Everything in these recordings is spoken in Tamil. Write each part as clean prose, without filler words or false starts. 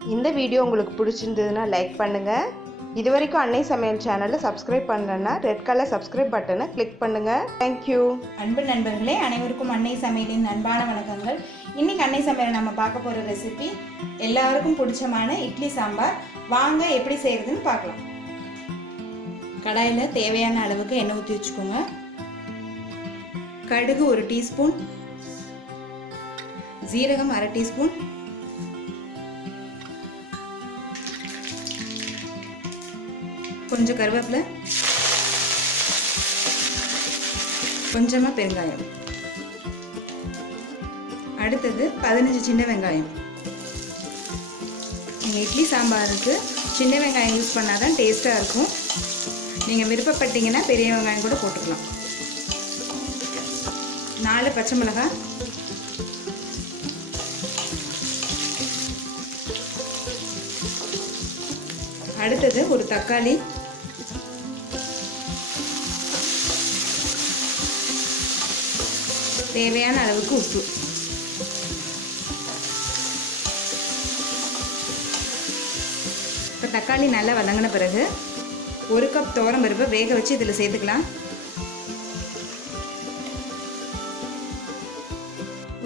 இந்த வீடியோ உங்களுக்கு பிடிச்சிருந்ததுன்னா லைக் பண்ணுங்கள். இது வரைக்கும் அன்னை சமையல் சேனலை சப்ஸ்கிரைப் பண்ணலன்னா ரெட் கலர் சப்ஸ்கிரைப் பட்டனை கிளிக் பண்ணுங்கள். தேங்க்யூ. அன்பு நண்பர்களே, அனைவருக்கும் அன்னை சமையலின் அன்பான வணக்கங்கள். இன்னைக்கு அன்னை சமையல் நம்ம பார்க்க போகிற ரெசிபி எல்லாருக்கும் பிடிச்சமான இட்லி சாம்பார். வாங்க எப்படி செய்யறதுன்னு பார்க்கலாம். கடாயில் தேவையான அளவுக்கு எண்ணெய் ஊற்றி வச்சுக்கோங்க. கடுகு 1 டீஸ்பூன், ஜீரகம் 1/2 டீஸ்பூன், கொஞ்சம் கருவேப்பிலை, கொஞ்சமாக பெருங்காயம், அடுத்தது 15 சின்ன வெங்காயம். நீங்கள் இட்லி சாம்பாருக்கு சின்ன வெங்காயம் யூஸ் பண்ணால் தான் டேஸ்ட்டாக இருக்கும். நீங்கள் விருப்பப்பட்டீங்கன்னா பெரிய வெங்காயம் கூட போட்டுக்கலாம். 4 பச்சை மிளகாய், அடுத்தது ஒரு தக்காளி, தேவையான அளவுக்கு உப்பு. இப்போ தக்காளி நல்லா வதங்கின பிறகு 1 கப் துவரம் பருப்பை வேக வச்சு இதில் சேர்த்துக்கலாம்.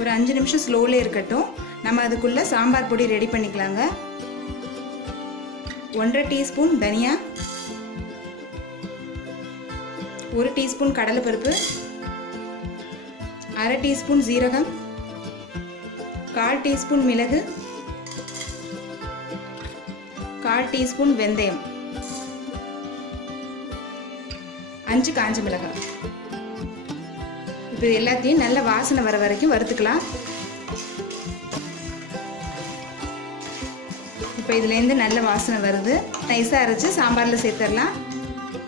ஒரு 5 நிமிஷம் ஸ்லோவில் இருக்கட்டும். நம்ம அதுக்குள்ளே சாம்பார் பொடி ரெடி பண்ணிக்கலாங்க. 1/2 டீஸ்பூன் தனியா, 1 டீஸ்பூன் கடலைப்பருப்பு, 1/2 டீஸ்பூன் ஜீரகம், 1/4 டீஸ்பூன் மிளகு, 1/4 டீஸ்பூன் வெந்தயம், 5 காஞ்ச மிளகாய். இப்போ எல்லாத்தையும் நல்ல வாசனை வர வரைக்கும் வறுத்துக்கலாம். இப்போ இதுலேருந்து நல்ல வாசனை வருது. நைஸாக அரைச்சி சாம்பாரில் சேர்த்துடலாம்.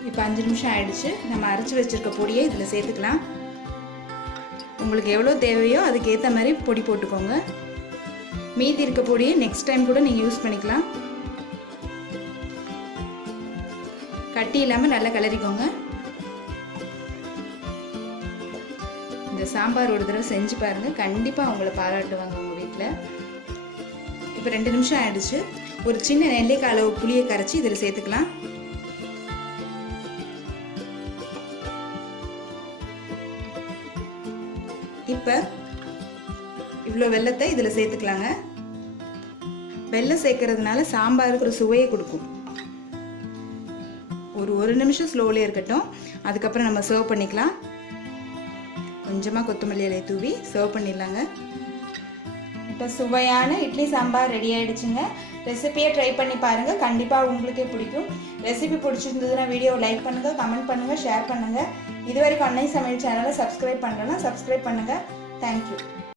இப்போ 5 நிமிஷம் ஆயிடுச்சு. நம்ம அரைச்சி வச்சுருக்க பொடியை இதில் சேர்த்துக்கலாம். உங்களுக்கு எவ்வளோ தேவையோ அதுக்கு ஏற்ற மாதிரி பொடி போட்டுக்கோங்க. மீதி இருக்க பொடியை நெக்ஸ்ட் டைம் கூட நீங்கள் யூஸ் பண்ணிக்கலாம். கட்டி இல்லாமல் நல்லா கிளறிக்கோங்க. இந்த சாம்பார் ஒரு தடவை செஞ்சு பாருங்கள், கண்டிப்பாக உங்களை பாராட்டுவாங்க உங்கள் வீட்டில். இப்போ 2 நிமிஷம் ஆயிடுச்சு. ஒரு சின்ன நெல்லிக்காய் அளவு புளியை கரைச்சி இதில் சேர்த்துக்கலாம். இப்போ இவ்வளோ வெல்லத்தை இதில் சேர்த்துக்கலாங்க. வெல்லம் சேர்க்கறதுனால சாம்பாருக்கு ஒரு சுவையை கொடுக்கும். ஒரு நிமிஷம் ஸ்லோவிலே இருக்கட்டும். அதுக்கப்புறம் நம்ம சர்வ் பண்ணிக்கலாம். கொஞ்சமாக கொத்தமல்லி இலையை தூவி சர்வ் பண்ணிடலாங்க. இப்போ சுவையான இட்லி சாம்பார் ரெடி ஆகிடுச்சுங்க. ரெசிபியை ட்ரை பண்ணி பாருங்கள், கண்டிப்பாக உங்களுக்கே பிடிக்கும். ரெசிபி பிடிச்சிருந்ததுன்னா வீடியோவை லைக் பண்ணுங்கள், கமெண்ட் பண்ணுங்கள், ஷேர் பண்ணுங்கள். இது வரைக்கும் அன்னை சமையல் சேனலை சப்ஸ்கிரைப் பண்ணலன்னா சப்ஸ்கிரைப் பண்ணுங்கள். தேங்க்யூ.